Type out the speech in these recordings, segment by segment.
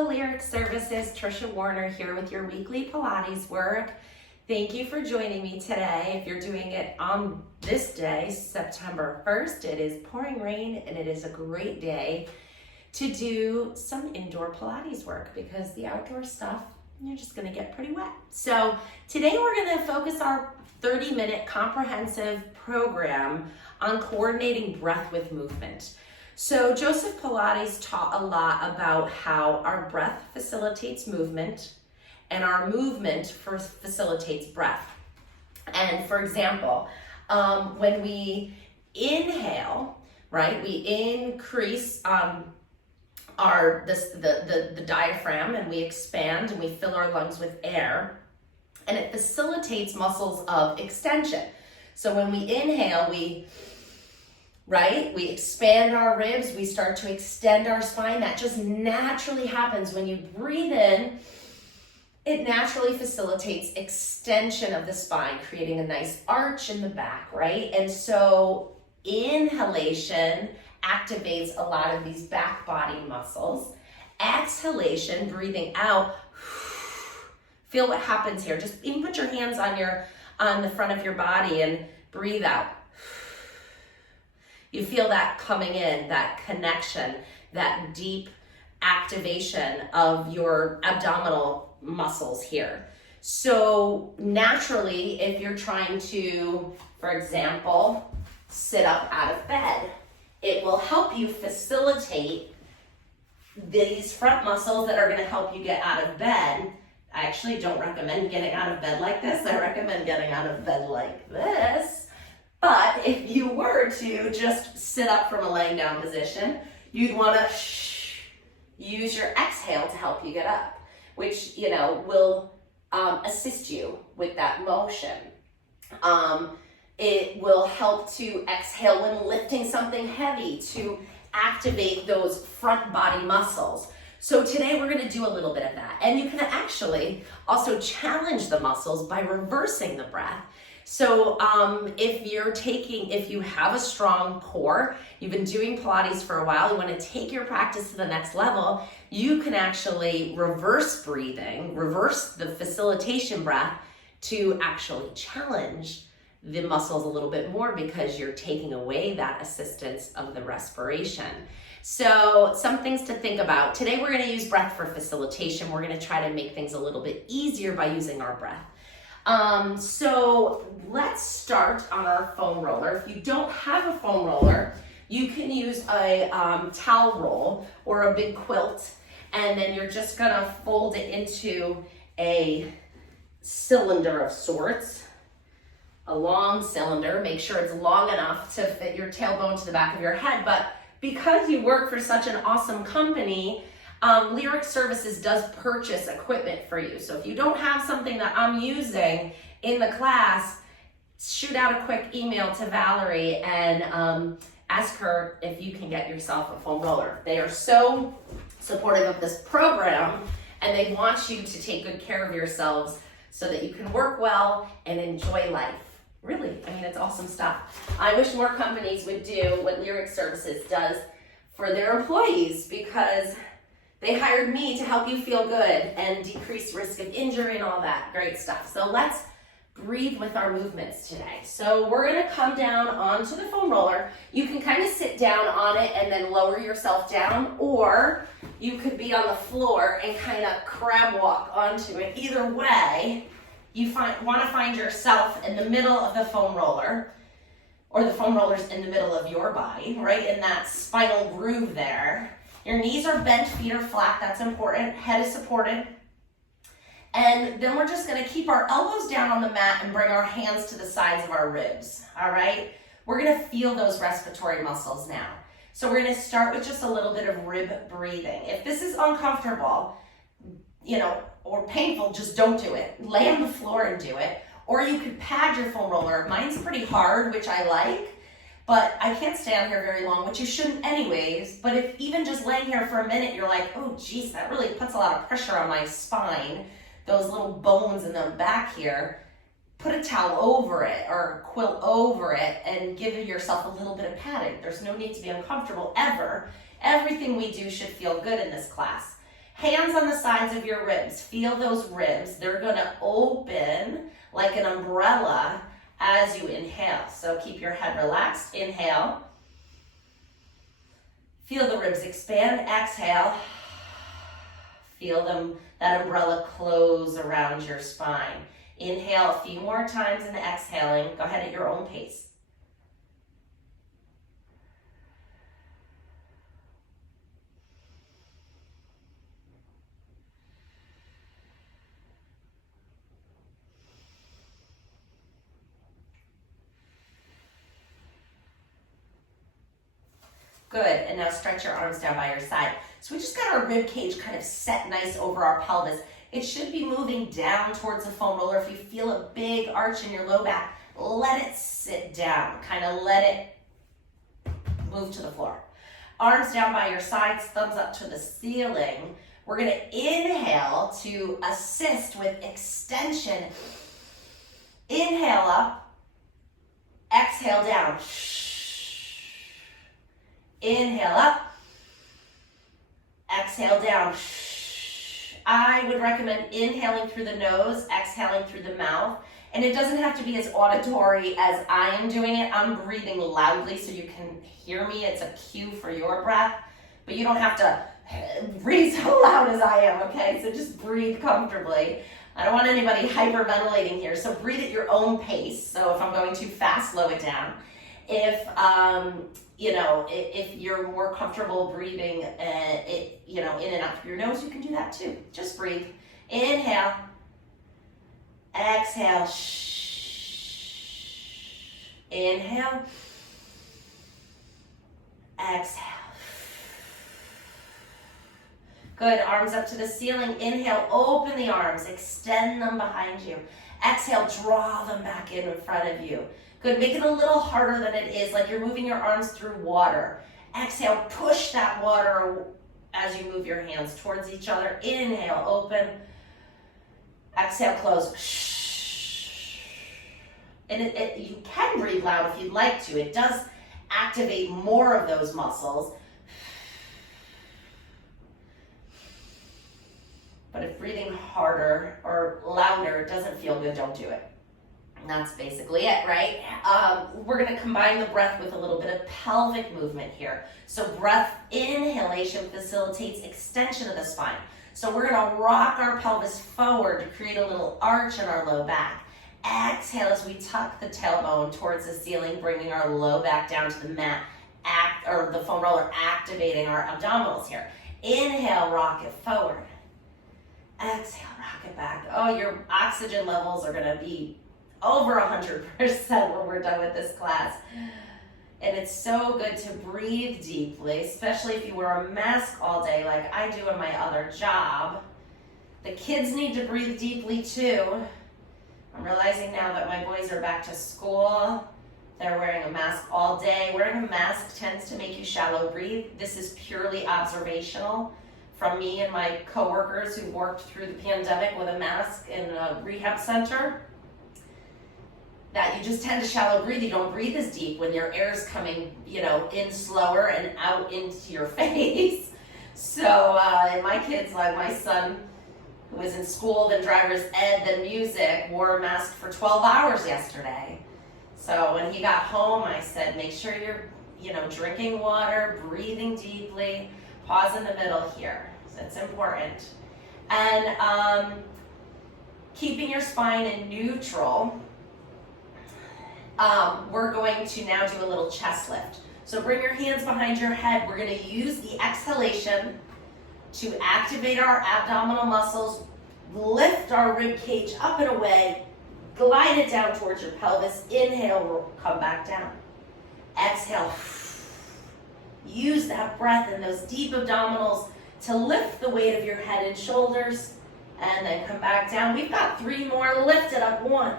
Hello, Lyric Services. Trisha Warner here with your weekly Pilates work. Thank you for joining me today. If you're doing it on this day, September 1st, it is pouring rain and it is a great day to do some indoor Pilates work because the outdoor stuff, you're just gonna get pretty wet. So today we're gonna focus our 30-minute comprehensive program on coordinating breath with movement. So Joseph Pilates taught a lot about how our breath facilitates movement and our movement facilitates breath. And for example, when we inhale, right, we increase the diaphragm and we expand and we fill our lungs with air, and it facilitates muscles of extension. So when we inhale, we expand our ribs, we start to extend our spine. That just naturally happens when you breathe in. It naturally facilitates extension of the spine, creating a nice arch in the back, right? And so inhalation activates a lot of these back body muscles. Exhalation, breathing out, feel what happens here. Just even put your hands on the front of your body and breathe out. You feel that coming in, that connection, that deep activation of your abdominal muscles here. So naturally, if you're trying to, for example, sit up out of bed, it will help you facilitate these front muscles that are going to help you get out of bed. I actually don't recommend getting out of bed like this. I recommend getting out of bed like this. But if you were to just sit up from a laying down position, you'd want to use your exhale to help you get up, which, will assist you with that motion. It will help to exhale when lifting something heavy to activate those front body muscles. So today we're going to do a little bit of that. And you can actually also challenge the muscles by reversing the breath. So if you have a strong core, you've been doing Pilates for a while, you want to take your practice to the next level, you can actually reverse breathing, reverse the facilitation breath to actually challenge the muscles a little bit more because you're taking away that assistance of the respiration. So some things to think about. Today we're going to use breath for facilitation. We're going to try to make things a little bit easier by using our breath. So let's start on our foam roller. If you don't have a foam roller, you can use a towel roll or a big quilt, and then you're just gonna fold it into a cylinder of sorts, a long cylinder. Make sure it's long enough to fit your tailbone to the back of your head, but because you work for such an awesome company, Lyric Services does purchase equipment for you. So if you don't have something that I'm using in the class, shoot out a quick email to Valerie and ask her if you can get yourself a foam roller. They are so supportive of this program and they want you to take good care of yourselves so that you can work well and enjoy life. Really, it's awesome stuff. I wish more companies would do what Lyric Services does for their employees because they hired me to help you feel good and decrease risk of injury and all that great stuff. So let's breathe with our movements today. So we're gonna come down onto the foam roller. You can kind of sit down on it and then lower yourself down, or you could be on the floor and kind of crab walk onto it. Either way, you want to find yourself in the middle of the foam roller, or the foam roller's in the middle of your body, right in that spinal groove there. Your knees are bent, feet are flat, that's important. Head is supported. And then we're just gonna keep our elbows down on the mat and bring our hands to the sides of our ribs, all right? We're gonna feel those respiratory muscles now. So we're gonna start with just a little bit of rib breathing. If this is uncomfortable, or painful, just don't do it. Lay on the floor and do it. Or you could pad your foam roller. Mine's pretty hard, which I like. But I can't stay on here very long, which you shouldn't anyways. But if even just laying here for a minute, you're like, oh geez, that really puts a lot of pressure on my spine, those little bones in the back here, put a towel over it or a quilt over it and give yourself a little bit of padding. There's no need to be uncomfortable ever. Everything we do should feel good in this class. Hands on the sides of your ribs. Feel those ribs. They're gonna open like an umbrella as you inhale. So keep your head relaxed. Inhale. Feel the ribs expand. Exhale. Feel them, that umbrella close around your spine. Inhale a few more times and exhaling. Go ahead at your own pace. Good, and now stretch your arms down by your side. So we just got our rib cage kind of set nice over our pelvis. It should be moving down towards the foam roller. If you feel a big arch in your low back, let it sit down. Kind of let it move to the floor. Arms down by your sides, thumbs up to the ceiling. We're gonna inhale to assist with extension. Inhale up, exhale down. Inhale up, exhale down. I would recommend inhaling through the nose, exhaling through the mouth. And it doesn't have to be as auditory as I am doing it. I'm breathing loudly so you can hear me. It's a cue for your breath, but you don't have to breathe so loud as I am, okay? So just breathe comfortably. I don't want anybody hyperventilating here, so breathe at your own pace. So if I'm going too fast, slow it down. If if you're more comfortable breathing, in and out through your nose, you can do that too. Just breathe. Inhale. Exhale. Inhale. Exhale. Good. Arms up to the ceiling. Inhale. Open the arms. Extend them behind you. Exhale. Draw them back in front of you. Good, make it a little harder than it is, like you're moving your arms through water. Exhale, push that water as you move your hands towards each other. Inhale, open. Exhale, close. And you can breathe loud if you'd like to. It does activate more of those muscles. But if breathing harder or louder doesn't feel good, don't do it. And that's basically it, right? We're gonna combine the breath with a little bit of pelvic movement here. So breath inhalation facilitates extension of the spine. So we're gonna rock our pelvis forward to create a little arch in our low back. Exhale as we tuck the tailbone towards the ceiling, bringing our low back down to the mat, or the foam roller, activating our abdominals here. Inhale, rock it forward. Exhale, rock it back. Oh, your oxygen levels are gonna be over 100% when we're done with this class. And it's so good to breathe deeply, especially if you wear a mask all day like I do in my other job. The kids need to breathe deeply too. I'm realizing now that my boys are back to school, they're wearing a mask all day. Wearing a mask tends to make you shallow breathe. This is purely observational from me and my coworkers who worked through the pandemic with a mask in a rehab center. That you just tend to shallow breathe. You don't breathe as deep when your air's coming, in slower and out into your face. So, and my kids, like my son, who was in school, then driver's ed, then music, wore a mask for 12 hours yesterday. So when he got home, I said, make sure you're, drinking water, breathing deeply, pause in the middle here. So it's important. And keeping your spine in neutral. We're going to now do a little chest lift. So bring your hands behind your head. We're going to use the exhalation to activate our abdominal muscles, lift our rib cage up and away, glide it down towards your pelvis. Inhale, come back down. Exhale. Use that breath and those deep abdominals to lift the weight of your head and shoulders, and then come back down. We've got 3 more. Lift it up. 1.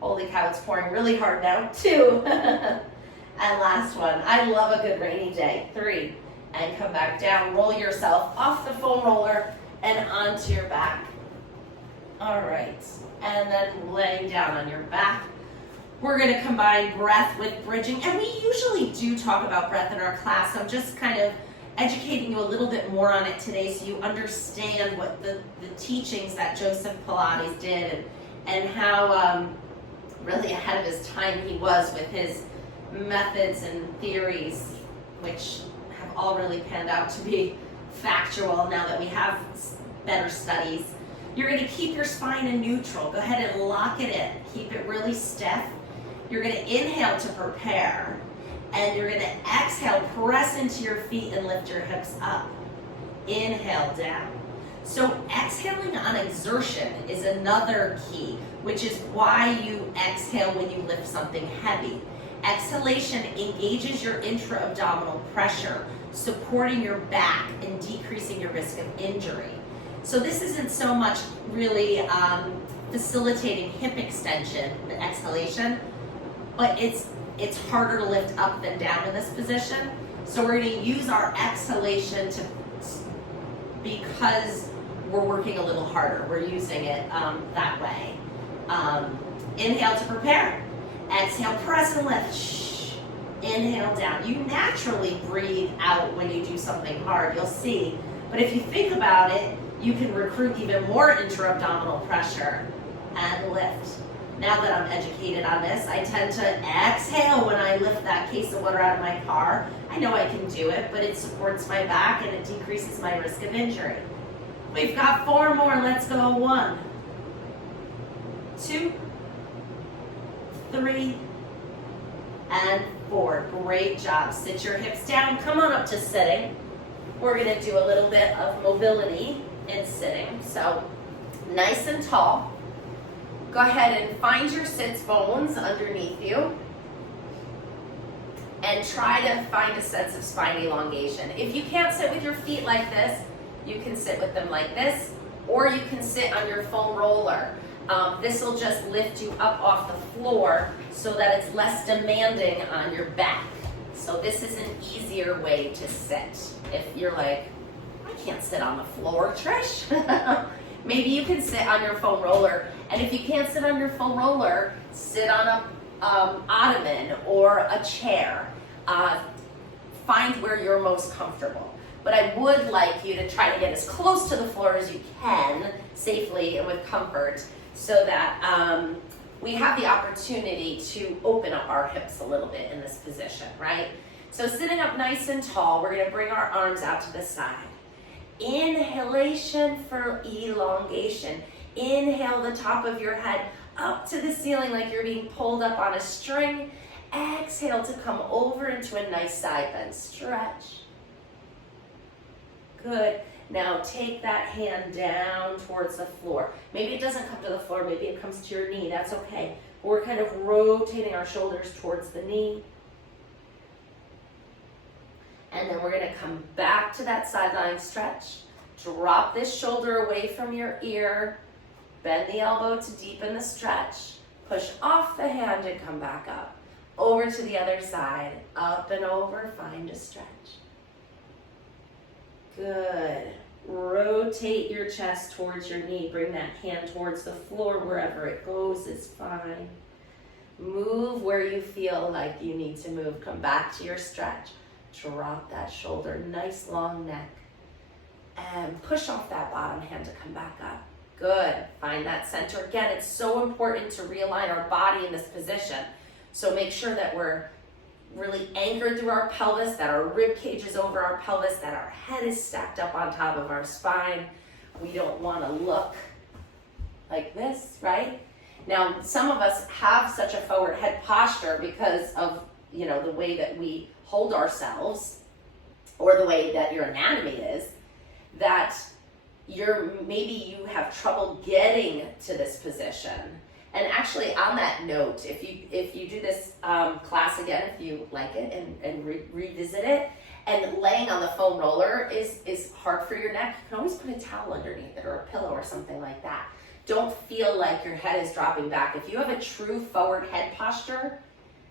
Holy cow, it's pouring really hard now. 2. And last one. I love a good rainy day. 3. And come back down. Roll yourself off the foam roller and onto your back. All right. And then laying down on your back. We're going to combine breath with bridging. And we usually do talk about breath in our class. I'm just kind of educating you a little bit more on it today so you understand what the teachings that Joseph Pilates did and how really ahead of his time he was with his methods and theories, which have all really panned out to be factual now that we have better studies. You're going to keep your spine in neutral. Go ahead and lock it in. Keep it really stiff. You're going to inhale to prepare. And you're going to exhale, press into your feet and lift your hips up. Inhale down. So exhaling on exertion is another key, which is why you exhale when you lift something heavy. Exhalation engages your intra-abdominal pressure, supporting your back and decreasing your risk of injury. So this isn't so much really facilitating hip extension, the exhalation, but it's harder to lift up than down in this position. So we're going to use our exhalation because we're working a little harder. We're using it that way. Inhale to prepare. Exhale, press and lift. Shh. Inhale down. You naturally breathe out when you do something hard, you'll see. But if you think about it, you can recruit even more intra-abdominal pressure and lift. Now that I'm educated on this, I tend to exhale when I lift that case of water out of my car. I know I can do it, but it supports my back and it decreases my risk of injury. We've got 4 more. Let's go. 1, 2, 3, and 4. Great job. Sit your hips down. Come on up to sitting. We're going to do a little bit of mobility in sitting. So nice and tall. Go ahead and find your sits bones underneath you and try to find a sense of spine elongation. If you can't sit with your feet like this, you can sit with them like this, or you can sit on your foam roller. This will just lift you up off the floor so that it's less demanding on your back. So this is an easier way to sit. If you're like, I can't sit on the floor, Trish. Maybe you can sit on your foam roller. And if you can't sit on your foam roller, sit on a ottoman or a chair. Find where you're most comfortable. But I would like you to try to get as close to the floor as you can, safely and with comfort, so that we have the opportunity to open up our hips a little bit in this position, right? So sitting up nice and tall, we're gonna bring our arms out to the side. Inhalation for elongation. Inhale the top of your head up to the ceiling like you're being pulled up on a string. Exhale to come over into a nice side bend. Stretch. Good. Now take that hand down towards the floor. Maybe it doesn't come to the floor, maybe it comes to your knee. That's okay. We're kind of rotating our shoulders towards the knee. And then we're going to come back to that sideline stretch. Drop this shoulder away from your ear. Bend the elbow to deepen the stretch. Push off the hand and come back up. Over to the other side. Up and over. Find a stretch. Good. Rotate your chest towards your knee. Bring that hand towards the floor. Wherever it goes is fine. Move where you feel like you need to move. Come back to your stretch. Drop that shoulder, nice long neck, and push off that bottom hand to come back up. Good. Find that center. Again, it's so important to realign our body in this position. So make sure that we're really anchored through our pelvis, that our rib cage is over our pelvis, that our head is stacked up on top of our spine. We don't want to look like this, right? Now, some of us have such a forward head posture because of, the way that we hold ourselves, or the way that your anatomy is, that maybe you have trouble getting to this position. And actually, on that note, if you do this class again, if you like it and revisit it, and laying on the foam roller is hard for your neck, you can always put a towel underneath it or a pillow or something like that. Don't feel like your head is dropping back. If you have a true forward head posture,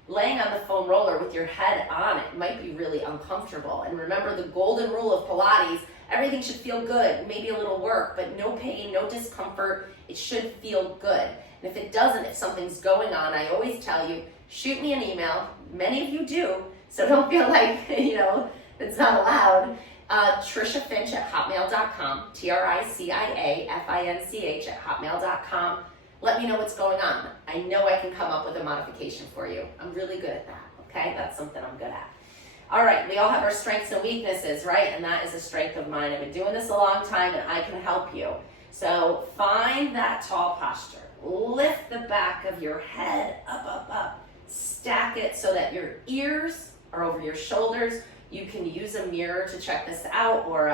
laying on the foam roller with your head on it might be really uncomfortable. And remember the golden rule of Pilates, everything should feel good, maybe a little work, but no pain, no discomfort. It should feel good. And if it doesn't, if something's going on, I always tell you, shoot me an email. Many of you do, so don't feel like, it's not allowed. TrishaFinch@hotmail.com, TRICIAFINCH@hotmail.com. Let me know what's going on. I know I can come up with a modification for you. I'm really good at that, okay? That's something I'm good at. All right, we all have our strengths and weaknesses, right? And that is a strength of mine. I've been doing this a long time and I can help you. So find that tall posture. Lift the back of your head up, up, up. Stack it so that your ears are over your shoulders. You can use a mirror to check this out, or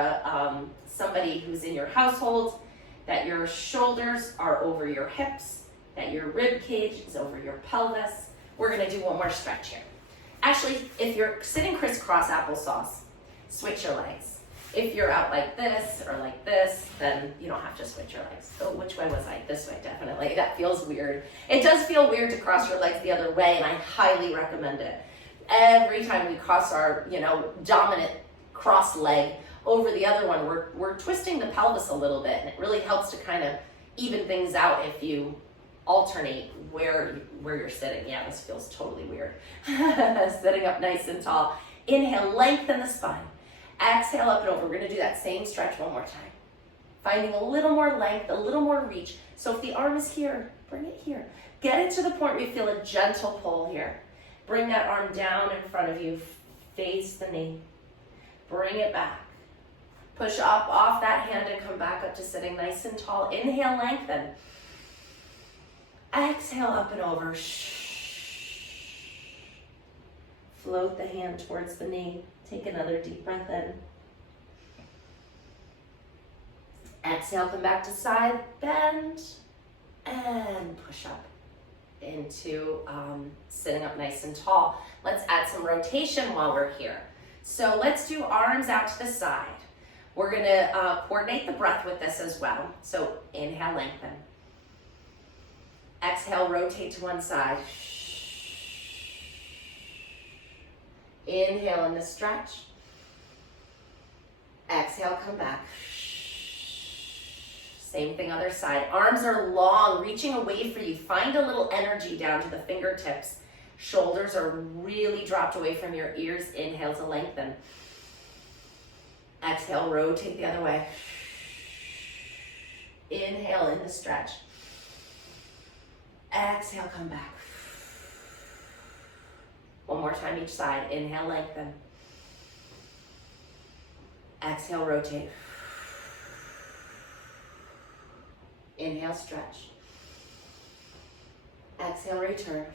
somebody who's in your household, that your shoulders are over your hips, that your rib cage is over your pelvis. We're gonna do one more stretch here. Actually, if you're sitting crisscross applesauce, switch your legs. If you're out like this or like this, then you don't have to switch your legs. So which way was I? This way, definitely. That feels weird. It does feel weird to cross your legs the other way, and I highly recommend it. Every time we cross our, dominant cross leg over the other one, we're twisting the pelvis a little bit, and it really helps to kind of even things out if you alternate where you're sitting. Yeah, this feels totally weird. Sitting up nice and tall. Inhale, lengthen the spine. Exhale, up and over. We're gonna do that same stretch one more time. Finding a little more length, a little more reach. So if the arm is here, bring it here. Get it to the point where you feel a gentle pull here. Bring that arm down in front of you, face the knee. Bring it back. Push up off that hand and come back up to sitting nice and tall. Inhale, lengthen. Exhale, up and over. Float the hand towards the knee. Take another deep breath in. Exhale, come back to side bend and push up into sitting up nice and tall. Let's add some rotation while we're here. So let's do arms out to the side. We're gonna coordinate the breath with this as well. So inhale, lengthen. Exhale, rotate to one side. Inhale in the stretch. Exhale, come back. Same thing, other side. Arms are long, reaching away for you. Find a little energy down to the fingertips. Shoulders are really dropped away from your ears. Inhale to lengthen. Exhale, rotate the other way. Inhale in the stretch. Exhale, come back. One more time each side. Inhale, lengthen. Exhale, rotate. Inhale, stretch. Exhale, return.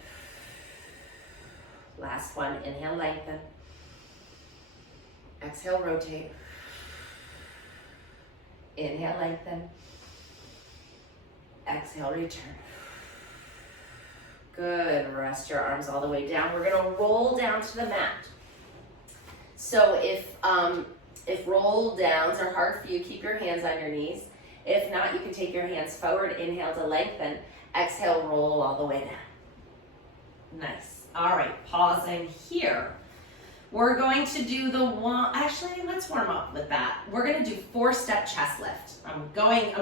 Last one. Inhale, lengthen. Exhale, rotate. Inhale, lengthen. Exhale, return. Good. Rest your arms all the way down. We're going to roll down to the mat. So if roll downs are hard for you, keep your hands on your knees. If not, you can take your hands forward. Inhale to lengthen. Exhale, roll all the way down. Nice. All right, pausing here. We're going to do the one, actually, let's warm up with that. We're going to do 4-step chest lift. I'm going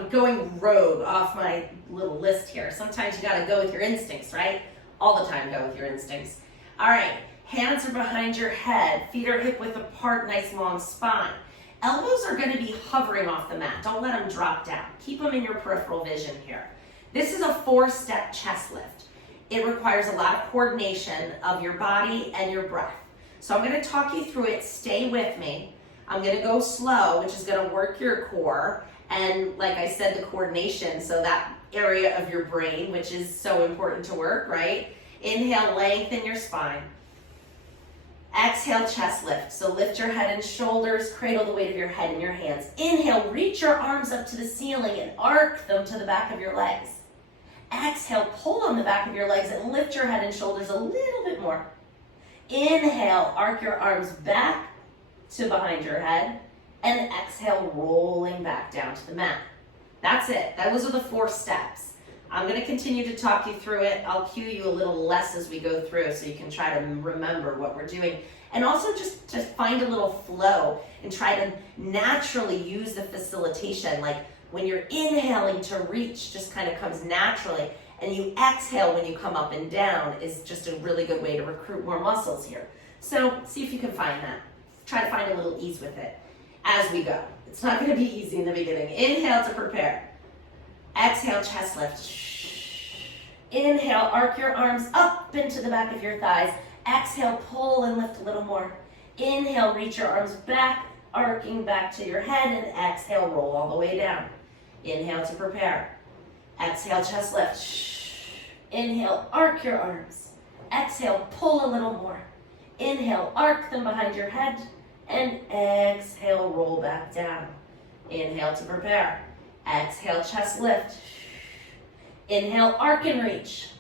rogue off my little list here. Sometimes you got to go with your instincts, right? All the time go with your instincts. All right, hands are behind your head. Feet are hip width apart, nice long spine. Elbows are going to be hovering off the mat. Don't let them drop down. Keep them in your peripheral vision here. This is a 4-step chest lift. It requires a lot of coordination of your body and your breath. So I'm going to talk you through it. Stay with me. I'm going to go slow, which is going to work your core. And like I said, the coordination, so that area of your brain, which is so important to work, right? Inhale, lengthen your spine. Exhale, chest lift. So lift your head and shoulders, cradle the weight of your head in your hands. Inhale, reach your arms up to the ceiling and arc them to the back of your legs. Exhale, pull on the back of your legs and lift your head and shoulders a little bit more. Inhale, arc your arms back to behind your head, and exhale, rolling back down to the mat. That's it. Those are the 4 steps. I'm going to continue to talk you through it. I'll cue you a little less as we go through so you can try to remember what we're doing. And also just to find a little flow and try to naturally use the facilitation. Like when you're inhaling to reach, just kind of comes naturally. And you exhale when you come up and down is just a really good way to recruit more muscles here. So see if you can find that. Try to find a little ease with it. as we go. It's not gonna be easy in the beginning. Inhale to prepare. Exhale, chest lift. Inhale, arc your arms up into the back of your thighs. Exhale, pull and lift a little more. Inhale, reach your arms back, arcing back to your head, and exhale, roll all the way down. Inhale to prepare. Exhale, chest lift. Inhale, arc your arms. Exhale, pull a little more. Inhale, arc them behind your head, and exhale, roll back down. Inhale to prepare. Exhale, chest lift. Inhale, arc and reach.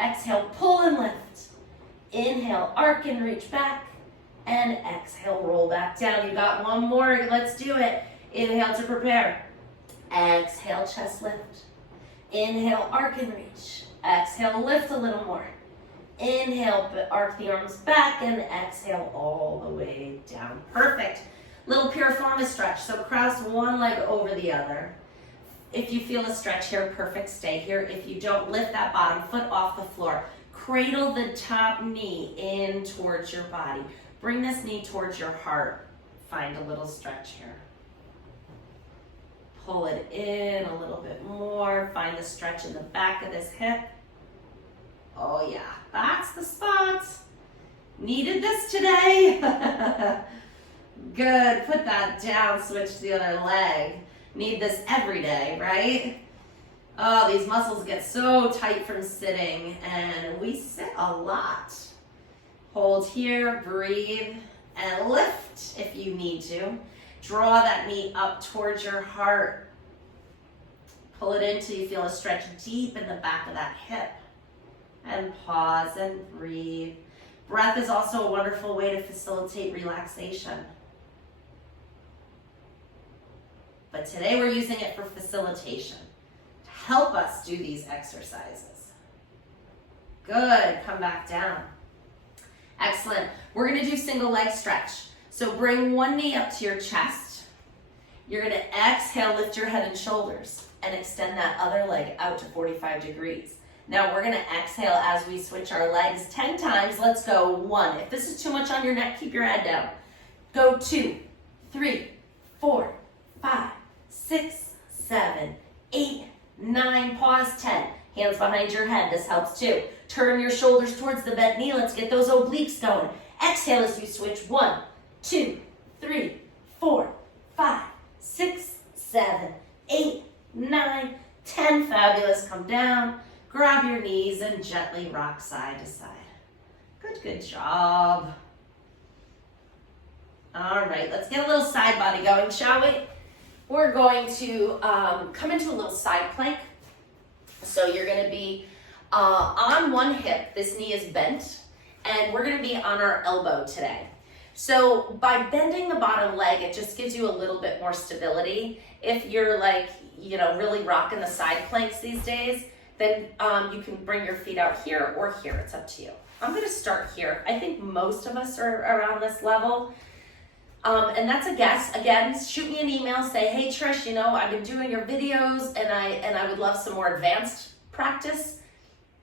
Exhale, pull and lift. Inhale, arc and reach back. And exhale, roll back down. You got one more. Let's do it. Inhale to prepare. Exhale, chest lift. Inhale, arc and reach. Exhale, lift a little more. Inhale, arc the arms back, and exhale all the way down. Perfect. Little piriformis stretch. So cross one leg over the other. If you feel a stretch here, perfect, stay here. If you don't, lift that bottom foot off the floor. Cradle the top knee in towards your body. Bring this knee towards your heart. Find a little stretch here. Pull it in a little bit more. Find the stretch in the back of this hip. Oh yeah, that's the spot. Needed this today. Good, put that down, switch to the other leg. Need this every day, right? Oh, these muscles get so tight from sitting, and we sit a lot. Hold here, breathe, and lift if you need to. Draw that knee up towards your heart. Pull it in till you feel a stretch deep in the back of that hip. And pause and breathe. Breath is also a wonderful way to facilitate relaxation. But today we're using it for facilitation to help us do these exercises. Good, come back down. Excellent. We're gonna do single leg stretch. So bring one knee up to your chest. You're gonna exhale, lift your head and shoulders, and extend that other leg out to 45 degrees. Now we're gonna exhale as we switch our legs 10 times. Let's go. 1. If this is too much on your neck, keep your head down. Go 2, 3, 4, 5, 6, 7, 8, 9. Pause 10. Hands behind your head. This helps too. Turn your shoulders towards the bent knee. Let's get those obliques going. Exhale as you switch. 1, 2, 3, 4, 5, 6, 7, 8, 9, 10. Fabulous. Come down. Grab your knees and gently rock side to side. Good job. All right, let's get a little side body going, shall we? We're going to come into a little side plank. So you're gonna be on one hip, this knee is bent, and we're gonna be on our elbow today. So by bending the bottom leg, it just gives you a little bit more stability. If you're like, really rocking the side planks these days, then you can bring your feet out here or here, it's up to you. I'm gonna start here. I think most of us are around this level. And that's a guess. Again, shoot me an email, say, hey Trish, I've been doing your videos and I would love some more advanced practice.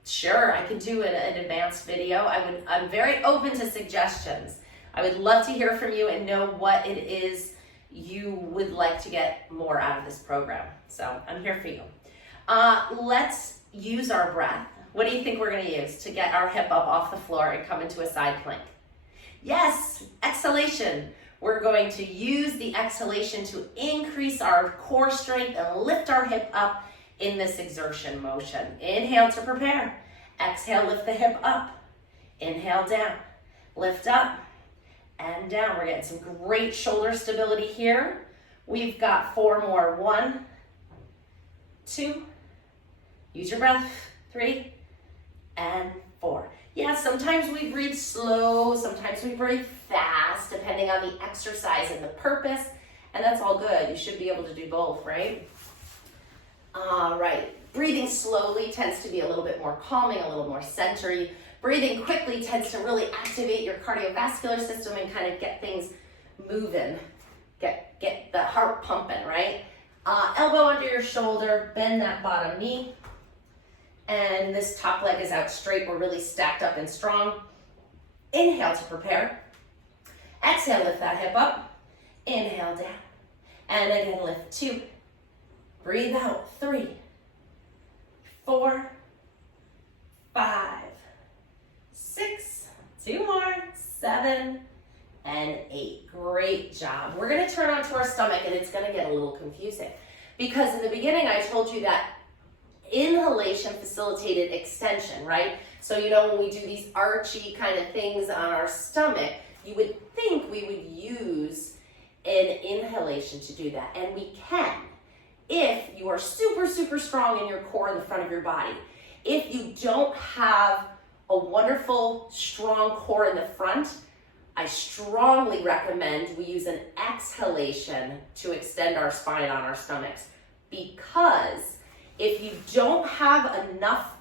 Sure, I could do an advanced video. I'm very open to suggestions. I would love to hear from you and know what it is you would like to get more out of this program. So I'm here for you. Let's use our breath. What do you think we're gonna use to get our hip up off the floor and come into a side plank? Yes, exhalation. We're going to use the exhalation to increase our core strength and lift our hip up in this exertion motion. Inhale to prepare. Exhale, lift the hip up. Inhale, down. Lift up and down. We're getting some great shoulder stability here. We've got 4 more. 1, 2, use your breath. 3 and 4. Yeah, sometimes we breathe slow, sometimes we breathe fast, depending on the exercise and the purpose, and that's all good. You should be able to do both, right? All right, breathing slowly tends to be a little bit more calming, a little more centery. Breathing quickly tends to really activate your cardiovascular system and kind of get things moving, get the heart pumping, right? Elbow under your shoulder, bend that bottom knee. And this top leg is out straight. We're really stacked up and strong. Inhale to prepare. Exhale, lift that hip up. Inhale down. And again, lift 2. Breathe out, 3, 4, 5, 6, 2 more, 7, and 8. Great job. We're gonna turn onto our stomach and it's gonna get a little confusing because in the beginning I told you that inhalation facilitated extension, right? So you know when we do these archy kind of things on our stomach, you would think we would use an inhalation to do that, and we can if you are super, super strong in your core in the front of your body. If you don't have a wonderful, strong core in the front, I strongly recommend we use an exhalation to extend our spine on our stomachs, because if you don't have enough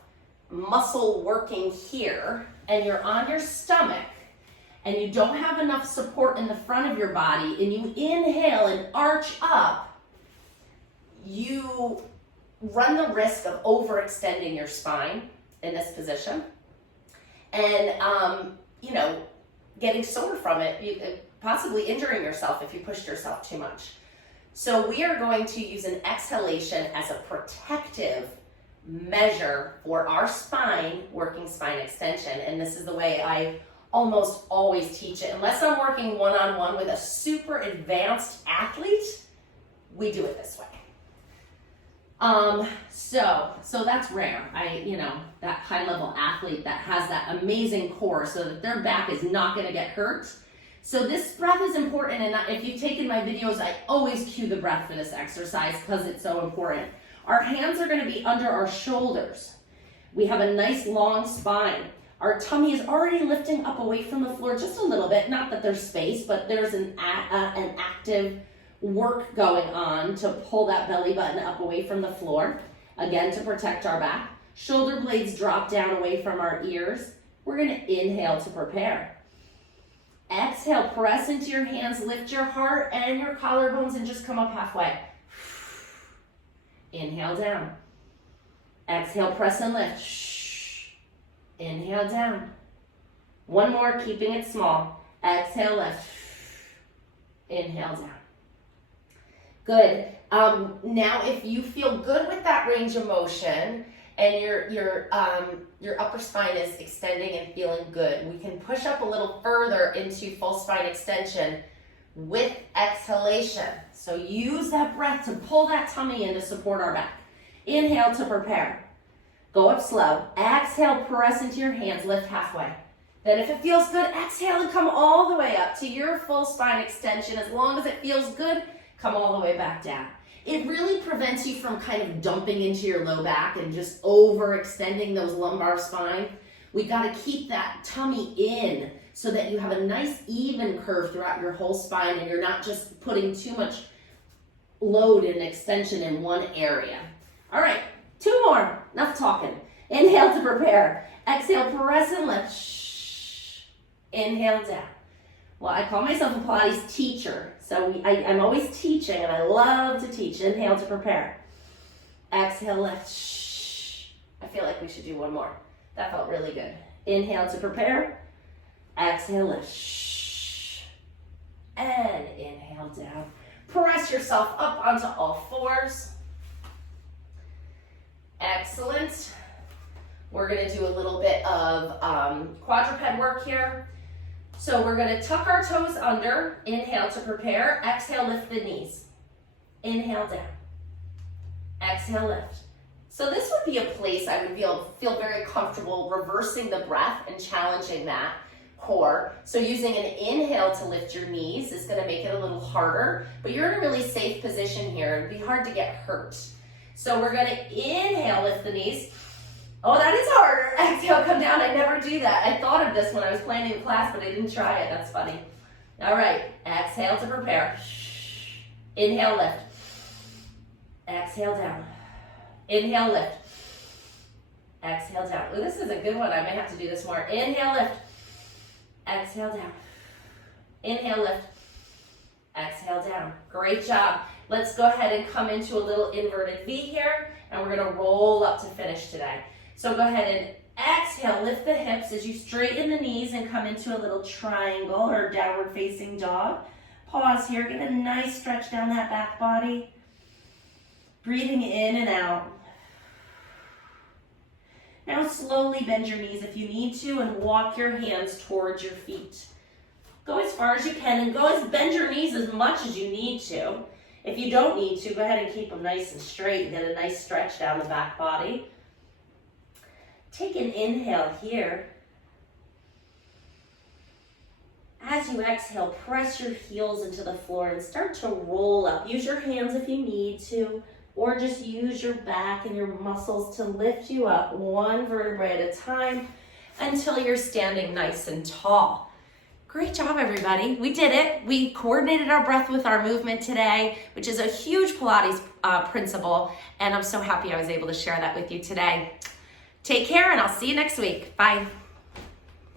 muscle working here and you're on your stomach and you don't have enough support in the front of your body and you inhale and arch up, you run the risk of overextending your spine in this position and, getting sore from it, possibly injuring yourself if you pushed yourself too much. So we are going to use an exhalation as a protective measure for our spine, working spine extension. And this is the way I almost always teach it. Unless I'm working one-on-one with a super advanced athlete, we do it this way. So that's rare. That high level athlete that has that amazing core so that their back is not going to get hurt. So this breath is important, and if you've taken my videos, I always cue the breath for this exercise because it's so important. Our hands are going to be under our shoulders. We have a nice long spine. Our tummy is already lifting up away from the floor just a little bit. Not that there's space, but there's an active work going on to pull that belly button up away from the floor. Again, to protect our back. Shoulder blades drop down away from our ears. We're going to inhale to prepare. Exhale, press into your hands, lift your heart and your collarbones and just come up halfway. Inhale down. Exhale, press and lift. Inhale down. One more, keeping it small. Exhale, lift. Inhale down. Good. Now, if you feel good with that range of motion and your upper spine is extending and feeling good, we can push up a little further into full spine extension with exhalation. So use that breath to pull that tummy in to support our back. Inhale to prepare. Go up slow. Exhale, press into your hands, lift halfway. Then if it feels good, exhale and come all the way up to your full spine extension. As long as it feels good, come all the way back down. It really prevents you from kind of dumping into your low back and just overextending those lumbar spine. We got to keep that tummy in so that you have a nice even curve throughout your whole spine and you're not just putting too much load and extension in one area. All right, 2 more. Enough talking. Inhale to prepare. Exhale, press and lift. Shh. Inhale down. Well, I call myself a Pilates teacher, so I'm always teaching, and I love to teach. Inhale to prepare. Exhale, lift. Shh. I feel like we should do one more. That felt really good. Inhale to prepare. Exhale, lift. Shh. And inhale down. Press yourself up onto all fours. Excellent. We're going to do a little bit of quadruped work here. So we're going to tuck our toes under. Inhale to prepare. Exhale, lift the knees. Inhale down. Exhale, lift. So this would be a place I would feel very comfortable reversing the breath and challenging that core. So using an inhale to lift your knees is going to make it a little harder, but you're in a really safe position here. It'd be hard to get hurt. So we're going to inhale, lift the knees. Oh, that is harder. Exhale, come down. I never do that. I thought of this when I was planning the class, but I didn't try it. That's funny. All right. Exhale to prepare. Inhale, lift. Exhale, down. Inhale, lift. Exhale, down. Ooh, this is a good one. I may have to do this more. Inhale, lift. Exhale, down. Inhale, lift. Exhale, down. Great job. Let's go ahead and come into a little inverted V here, and we're going to roll up to finish today. So go ahead and exhale, lift the hips as you straighten the knees and come into a little triangle or downward facing dog. pause here. Get a nice stretch down that back body. Breathing in and out. Now slowly bend your knees if you need to and walk your hands towards your feet. Go as far as you can and bend your knees as much as you need to. If you don't need to, go ahead and keep them nice and straight and get a nice stretch down the back body. Take an inhale here. As you exhale, press your heels into the floor and start to roll up. Use your hands if you need to, or just use your back and your muscles to lift you up one vertebrae at a time until you're standing nice and tall. Great job, everybody. We did it. We coordinated our breath with our movement today, which is a huge Pilates principle, and I'm so happy I was able to share that with you today. Take care, and I'll see you next week. Bye.